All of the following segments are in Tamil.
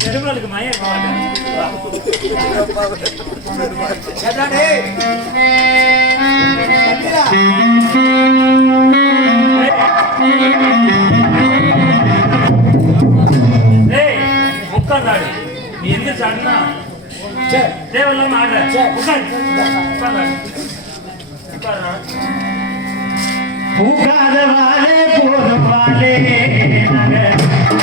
பெருமாளுக்கு மயம் இருக்க மாட்டேன் நீ எந்த சாடுனா தேவையில்லாம ஆடுற உட்காந்து வாழே போதும் வாழே நகர்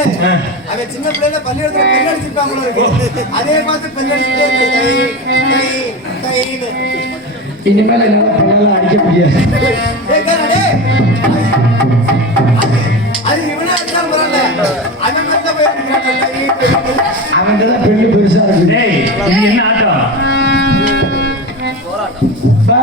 கேளு. அவன் சின்ன பிள்ளைல பள்ளிக்கூடத்துல பெண் அடிச்சிருப்பான் போல இருக்கு. அதே பார்த்து பெண் அடிச்சுட்டே. இனிமேல் என்னால அடிக்க முடியாது. அது- இவனா பரவாயில்ல. அவன் மட்டும். அவன் தான் பெண்ணு பெருசா இருக்கு டேய் இது என்ன ஆட்டம் பா,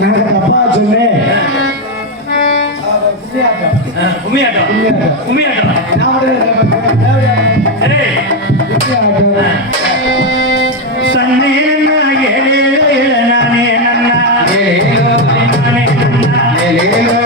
நான் தப்பா சொன்னேன் கும்மியாட்டம். கும்மியாட்டம். கும்மி ஆட்டம் நான் Yeah.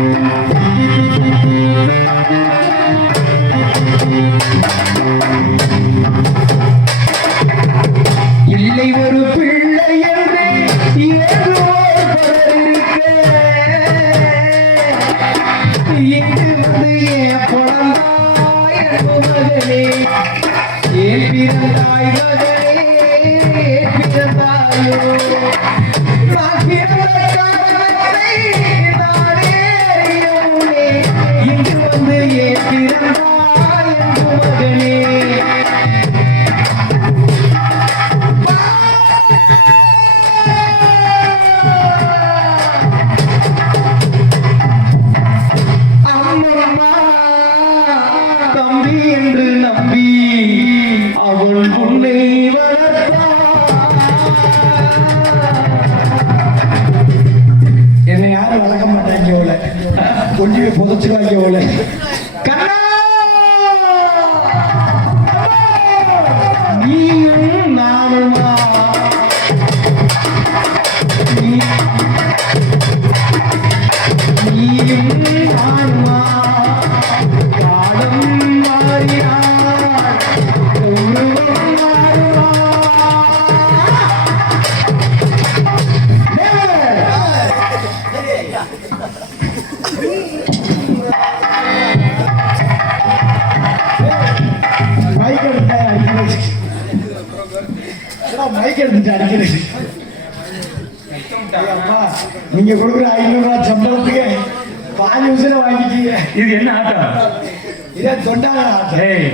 ఏం పీరం తాయిగా என்னை மாட்டாங்க அவளை கொஞ்சம் புதைச்சிருவாங்க புதைச்சுவாங்க அவளை மைக் எடுத்துட்டு அடிக்கிறது நீங்க கொடுக்குற ஐநூறு ரூபாய் சம்பளத்துக்கு பாதி நிமிஷம் வாங்கிட்டீங்க இது என்ன ஆட்டம் இதே தொண்டா ஆட்டம். ஏய்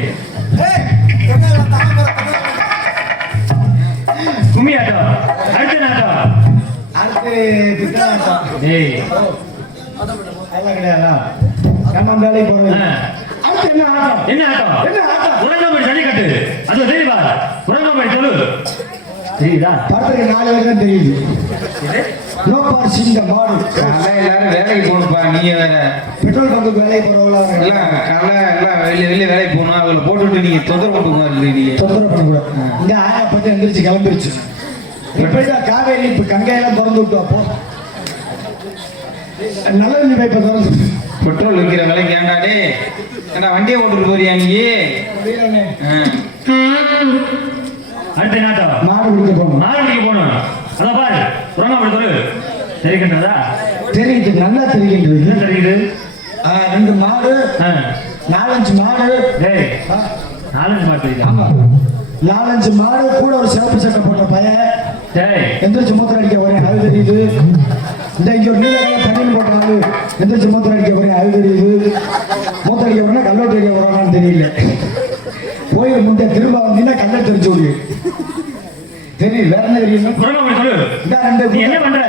ஏய், தொண்டை தாங்க போற, தொண்டை. கும்மி ஆட்டம் அடுத்த ஆட்டம் அடுத்து பித்தளை ஆட்டம் அதெல்லாம் கிடையாதா கண்ணம் வேலைக்கு போறது. அடுத்து என்ன ஆட்டம் என்ன ஆட்டம் என்ன ஆட்டம் உறங்காமடி ஜல்லிக்கட்டு அது தெரியுமா உறங்காமடி சொல்லு தெரியுதா? படத்துக்கு நாலு தான் தெரியுது. இது? நோ பார் சிங்க மாடு. அதான் எல்லாரும் வேலைக்கு போகணும்ப்பா நீங்க வேற. பெட்ரோல் பங்குக்கு வேலைக்கு போறவங்களா எல்லாம் காலை எல்லாம் வெளியே வெளியே வேலைக்கு போகணும் அவங்கள போட்டுவிட்டு நீங்க தொந்தரவு பண்ணுங்க இல்லை நீங்க. தொந்தரவு பண்ணக்கூடாது இந்த ஆயா பத்தி எந்திரிச்சு கிளம்பிருச்சு. எப்படிதான் காவேரி இப்ப கங்கையெல்லாம் திறந்து விட்டு அப்போ நல்ல இப்ப திறந்து. பெட்ரோல் விற்கிற விலைக்கு ஏண்டாடே ஏண்டா வண்டியை ஓட்டுட்டு போறியா நீ. அடுத்த ஆட்டம் மாடு போகணும். நாரணிக்கு போகணும். அதான் பாரு உறங்காமடி சொல்லு தெரிகின்றதா? தெரியுது நல்லா தெரிகின்றது. என்ன தெரியுது? ஆ, ரெண்டு மாடு. நாலஞ்சு மாடு. டேய் நாலஞ்சு மாடு ஆமா. நாலஞ்சு மாடு கூட ஒரு சிவப்பு சட்டை போட்ட பையன். டேய். எந்திரிச்சு மூத்திரம் அடிக்க வரேன் அது தெரியுது. இந்த இங்க ஒரு நீல கலர் பனியன் போட்ட ஆளு எந்திரிச்சு மூத்திரம் அடிக்க வரேன் அது தெரியுது. மூத்திரம் அடிக்க வரேன் கல்லோட்டு அடிக்க வரானான்னு தெரியல. போய் முந்தைய திரும்ப வந்தீங்கன்னா கல்லை தெரிஞ்சு விடு. தெரியும் வேற என்ன தெரியும்? இந்த ரெண்டு நீ என்ன பண்ற?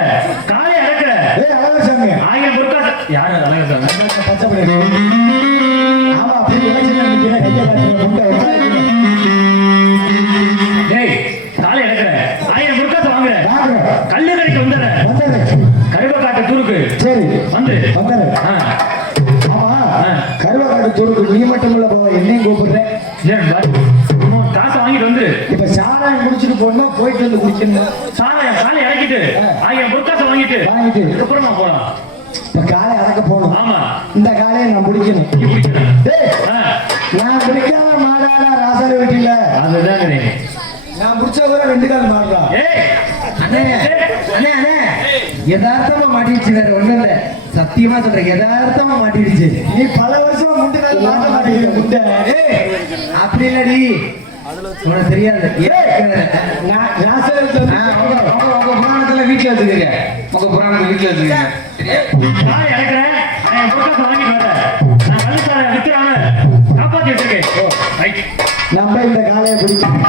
காலை அடக்குற. ஏய் அழகாசாமி ஆயிரம் பொருட்கள் யாரு அழகா பச்சை பிள்ளை ஆமா அப்படி கையை முட்டை டேய் காலை அடக்குற. ஆயிரம் பொருட்காசு வாங்குற. வாங்குறேன். கல்லு கடைக்கு வந்துடுற. வந்தாரு கருவக்காட்டு தூருக்கு சரி. வந்து. வந்தாரு வந்து குடிக்கணும் சாலைய காலை இறக்கிட்டு ஆயிரம் பொருட்காசை வாங்கிட்டு வாங்கிட்டு. அதுக்கப்புறமா போலாம். இப்ப காலை அடக்க போகணும். ஆமா. இந்த காலையை நான் பிடிக்கணும் நான் பிடிக்காத மாடாடா ராசாரி வீட்டில அதுதான். நான் பிடிச்ச கூட ரெண்டு கால் மாடுறா. அண்ணே அண்ணே அண்ணே. யதார்த்தமா மாட்டிடுச்சு வேற ஒண்ணும் இல்ல. சத்தியமா சொல்றேன் யதார்த்தமா மாட்டிடுச்சு. நீ பல வருஷமா முந்தி நாள் மாட்ட மாட்டேங்கிற முண்டை அப்படி இல்லடி. உனக்கு தெரியாது. உங்க புராணத்துல வீட்டுல வச்சுக்கோங்க உங்க புராணத்தை வீட்டுல ரைட் நம்ம இந்த காலையை பிடிக்கணும்